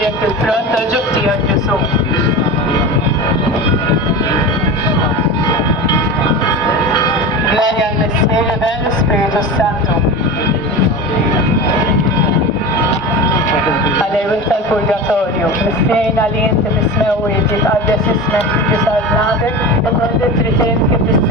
jekk il-front tal-ġub tiegħek Ġesu. Gloria al Messiero e dello Spirito Santo. Alleluia tal-Purgatorio. Mistiena li inti mismew jiġi tqaddes ismek